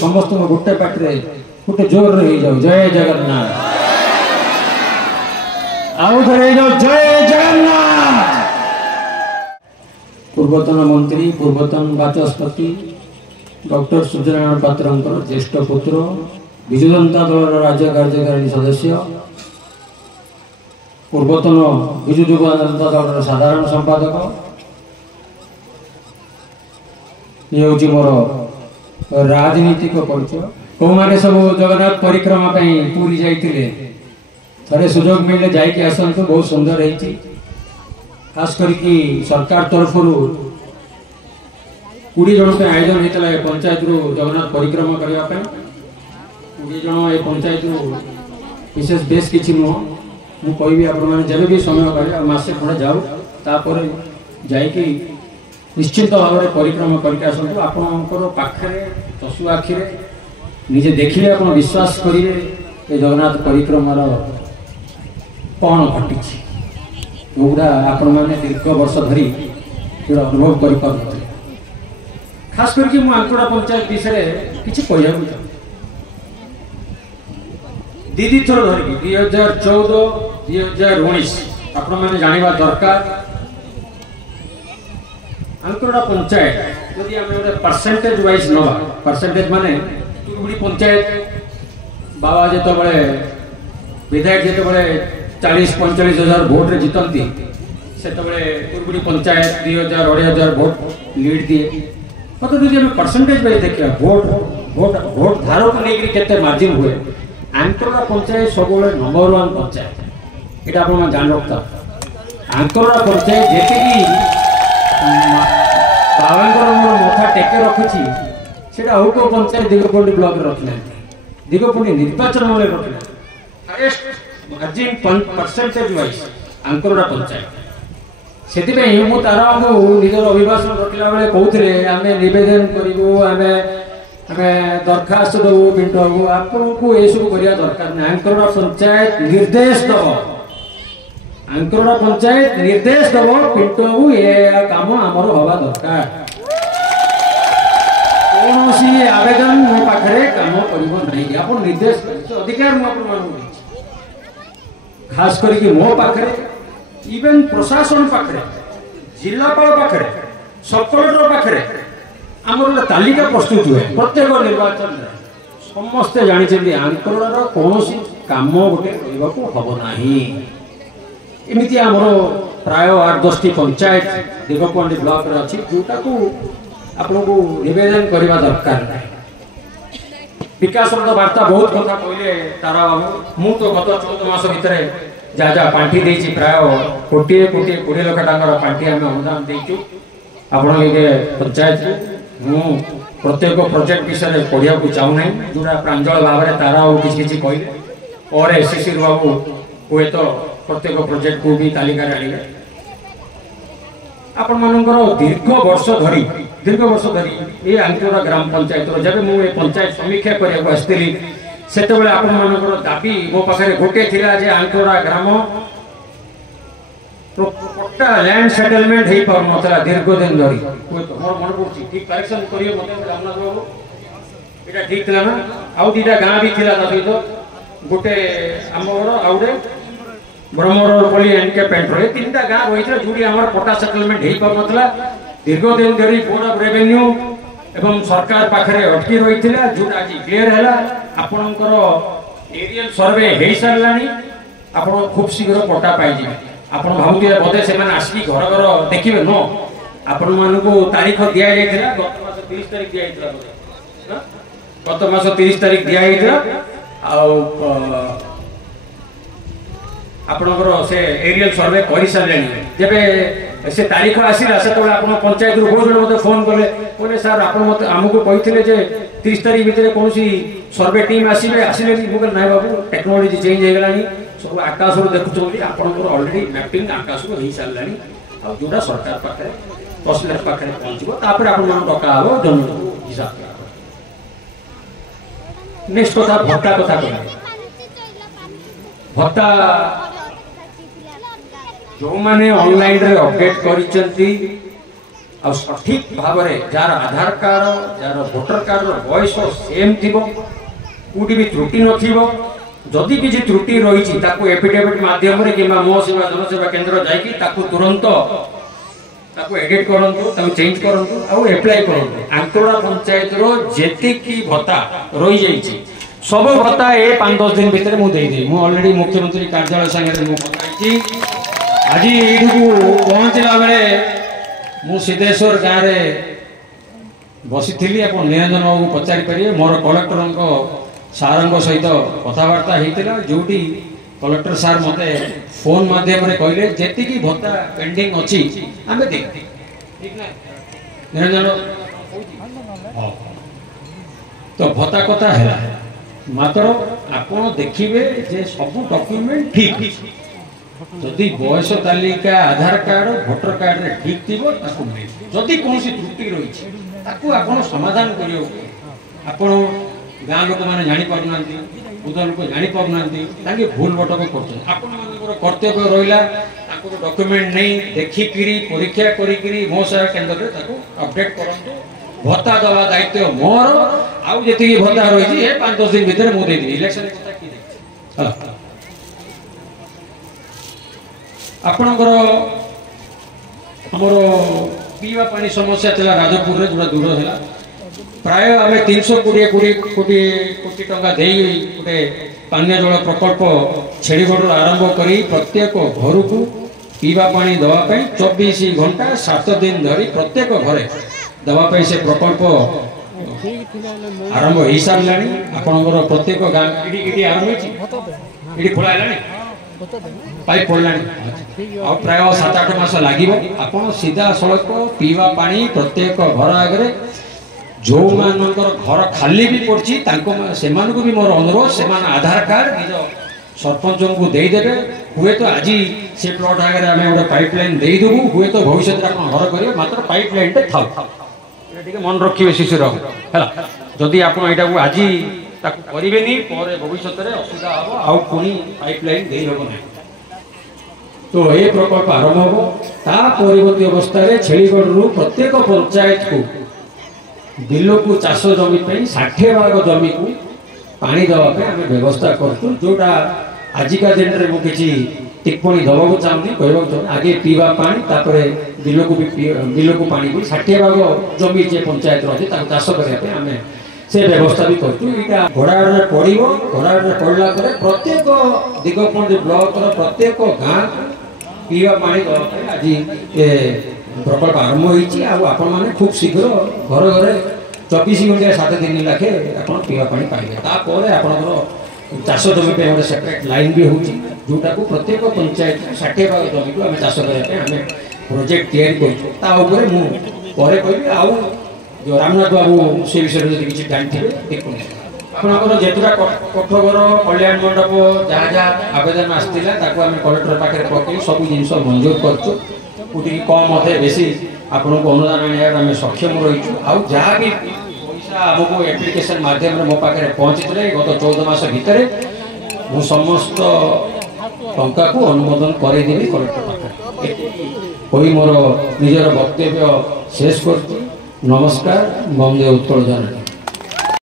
समस्त गोटे पाटे गोटे जोर हो जाओ जय जगन्नाथ आउ थे जय जगन्नाथ। पूर्वतन मंत्री पूर्वतन बाचस्पति डॉक्टर सूर्यनारायण पात्र ज्येष्ठ पुत्र विजु जनता दल राज्य कार्यकारिणी सदस्य पूर्वतन विजु युवा जनता दल साधारण संपादक ये हूँ मोर राजनीतिक परिचय। कौ मैंने सब जगन्नाथ परिक्रमा पूरी जाते थे सुजोग मिले जाकि आसतु बहुत सुंदर है खास करके सरकार तरफ 20 जन आयोजन होता है पंचायत रु जगन्नाथ परिक्रमा करने 20 जन ये पंचायत रु विशेष बेस किसी नुह मुझे कहि आप जब भी समय पाए मसे खड़े जाऊ तापर जाकि निश्चित भाव में परिक्रमा करके आसतु आपणकर पाखे चशु आखि निजे देखिए आप विश्वास करेंगे ये जगन्नाथ परिक्रमार कौन घटी जोड़ा आपण मैंने दीर्घ वर्ष धरी जो अनुभव कर खास करके मु आंकड़ा पंचायत विषय किसी कहूँ दीदी थर धरिकी 2014 2019 आपण मैंने जानवा दरकार आंकड़ा पंचायत यदि आम गोटे परसेंटेज वाइज नवा परसेंटेज माने तुरबुड़ी पंचायत बाबा जो विधायक जो 40-45 हजार भोट रे जीतती से तुरबुड़ी पंचायत 2000-2500 भोट लीड दिए मतलब जो परसेंटेज वाइज देखा भोट भोट भोट धारक नहीं केते मार्जिन हुए आंकड़ा पंचायत सब नंबर 1 पंचायत यहाँ आप जान रखता आंकड़ा पंचायत जी बाबा मथा टेके रखुची से पंचायत दिगपल्ली ब्लॉक रखना दिगपल्ली निर्वाचन में रखना हाईएस्ट मार्जिन परसेंटेज वाइज आंकड़ा पंचायत से तार निजर अभिभाषण रखला बेले कहते आम नवेदन करूँ आम दरखास्त देवु पिंटू बाबू आपको ये सब करवा दरकार नहीं आंकड़ा पंचायत निर्देश दब आंकड़ा पंचायत निर्देश दब पिंटू बाबू ये काम आमर हवा दरकार कौन आवेदन मो पाखे कम कर निर्देश अधिकार खास करके मो पाखे इवेन प्रशासन पाखे जिलापाल पाखे सब कलेक्टर पाखे आम गोटे तालिका प्रस्तुत हुए प्रत्येक निर्वाचन समस्ते जानते आंकड़ार कौन कम गोटे हम ना एमती आमर प्राय 8-10 पंचायत दिगपल्ली ब्लॉक रे अच्छी जोटा को आपको निवेदन करने दरकार विकास वार्ता बहुत कथा कहले तारा बाबू मु तो गत 14 मास भितर जहाँ जहाँ पांठी देछि प्राय 20 लाख टांगर पांठी आम अनुदान देचु आपण पंचायत मु प्रत्येक प्रोजेक्ट विषय पढ़िया चाहूना जोड़ा प्रांजल भाव में तारा किसी कहले और एसएससी बाबू हुए तो प्रत्येक प्रोजेक्ट को भी तालिका आने आपण मानकर दीर्घ वर्ष धरी ये आंकड़ा ग्राम पंचायत जब मुझे पंचायत समीक्षा करने आसती से आपण मानकर दाबी मो पाखे गोटे थिला जे आंकड़ा ग्राम पट्टा लैंड सेटलमेंट हो पार ना दीर्घ दिन धरी मोर मन पड़ी ठीक करेक्शन करिए मत रामनाथ बाबू ये ठीक थी ना आउ 2टा गाँ भी थी सहित गोटे आमर आउे ब्रह्मपल्ली एनके पेंटर 3टा गाँ रही जो आम पट्टा सेटलमेंट हो पार ना दीर्घ दिन धरी बोर्ड ऑफ रेवेन्यू एवं सरकार पाखे अटकी रही जोटा आज क्लीयर है आपणकर एरियल सर्वे हो सारा आप खूब शीघ्र पट्टा पाई आप भावुए बोधे से आसिक घर घर देखिए न आपण मानक तारीख दि जाता गत मास 30 तारीख दि जाता गत मास 30 तारीख दि जाता आपणकर से एरियल सर्वे कर सारे जब से तारीख आसला से पंचायत बहुत जन मत फोन कले बोले सर आप आमको कहते 30 तारीख भितर कौन सर्वे टीम आसवे आसले मुझे ना बाबू टेक्नोलोजी चेंज हो गला सब आकाश देखुं आपंकर अलरेडी मैपिंग आकाश को हो सारा जोटा सरकार पाखे तहसीलदार पाखे पहुँचो डका हम जन हिसाब नेक्स्ट कथा भत्ता कथा कह भत्ता जो माने ऑनलाइन रे अपडेट करिसेंती आ सठिक भाव जार आधार कार्ड जार भोटर कार्ड बयस सेम थी कौटी भी त्रुटि नदि किसी त्रुटि रही एफिडेविट मध्यम कि मो सेवा जनसेवा केन्द्र जाकि तुरंत एडिट करूँ चेंज करूँ आउ एप्लाय करूँ आंतोड़ा पंचायत जी भत्ता रही जाइए सब भत्ता ए 5-10 दिन भितर मुझे अलरेडी मुख्यमंत्री कार्यालय संगे आज ये पहुँचला बेले मु सिद्धेश्वर गाँव में बसी आप निरंजन बाबू पचारि पारे मोर कलेक्टर सार सहित कथबार्ता होता जोटी कलेक्टर सार मते फोन माध्यम कहले जी भत्ता पेंडिंग अच्छी आम देख निरंजन तो भत्ता कथा है मात्र आपड़ देखिए जे सब डॉक्यूमेंट ठीक जदि बयस तालिका आधार कार्ड भोटर कार्ड रे ठीक थी जदि कौन त्रुटि रही आप समाधान कर गाँ लोक मैंने जापार बुध लोक जापार भूल भटक कर कर्तव्य रहा डॉक्यूमेंट नहीं देखिकी परीक्षा करी मो सेवा केन्द्र अपडेट करूँ भत्ता दवा दायित्व मोर आउ जी भत्ता रही है 5-10 दिन भितर मुझे इलेक्शन आपणकर आमर पीवा पानी समस्या थी राजपुर जो दूर है प्राय आम 320 कोटी टंका दे गोटे पानीय जल प्रकल्प छेड़ीगढ़ आरंभ कर प्रत्येक घर को पीवा पानी दवाई 24 घंटा 7 दिन धरी प्रत्येक घरे दवाई से प्रकल्प आरंभ हो सारा आपणकर प्रत्येक गाँव आरंभ ये खोला पाइप पड़ा आ प्राय 7-8 मास लगे आप सीधा सड़क पीवा पानी प्रत्येक घर आगे जो मानकर घर खाली भी पड़ी से भी मोर अनुरोध से आधार कार्ड निज सरपंच को देदेवे हुए तो आज से प्लट आगे आम गोटे पाइपलाइन देदेबू हुए तो भविष्य में आप घर करेंगे मात्र पाइपलाइन टे था मन रखिए शिशुर है जदि आप यहाँ आज करें भविष्य में असुविधा हम आउ पुणी पाइपलाइन दे हम ना तो ये प्रकल्प आरंभ हम परवर्ती अवस्था छेड़ीगढ़ प्रत्येक पंचायत को बिल को चाष जमी 60 भाग जमी को पानी दवाई आम व्यवस्था करूँ जोटा आजिका दिन में मुझे किसी टिप्पणी दवाक चाहूँगी कहवाक चाहूँ आगे पीवा पानी तापर बिल को भी बिल को पानी भी 60 भाग जमी जे पंचायत अच्छे चाष करने आम से व्यवस्था भी करा घोड़ाड़ पड़ो घोड़ाड़ पड़ा प्रत्येक दिगपंडी ब्लॉक प्रत्येक गाँ पीवा पानी दवाई आज प्रकल्प आरंभ होने खूब शीघ्र घर घर 24 घंटा 7 दिन लाखे आप पीवा पानी पाइबे तापर आपंकर चाष जमी गोटे सेपरेट लाइन भी होटा को प्रत्येक पंचायत 60 भाग जमी को आम चाष करने आम प्रोजेक्ट तैयारी कर कहबी आउ जो रामनाथ बाबू से विषय में किसी जानते देखते आपंकर जेतुटा कोठघर कल्याण मंडप जहाँ जहाँ आवेदन आसाला आम कलेक्टर पाखे पकई सब जिन मंजूर कर कम अधे बेसी आपको अनुदान आने सक्षम रही आउ जहाँ भी पैसा आमको एप्लिकेशन माध्यम मो पाखे पहुँची गत 14 मास भितर मु समस्त टंका को अनुमोदन करदेवी कलेक्टर पाखे कोई मोर निजर वक्तव्य शेष कर नमस्कार। बंदे उत्कल जन।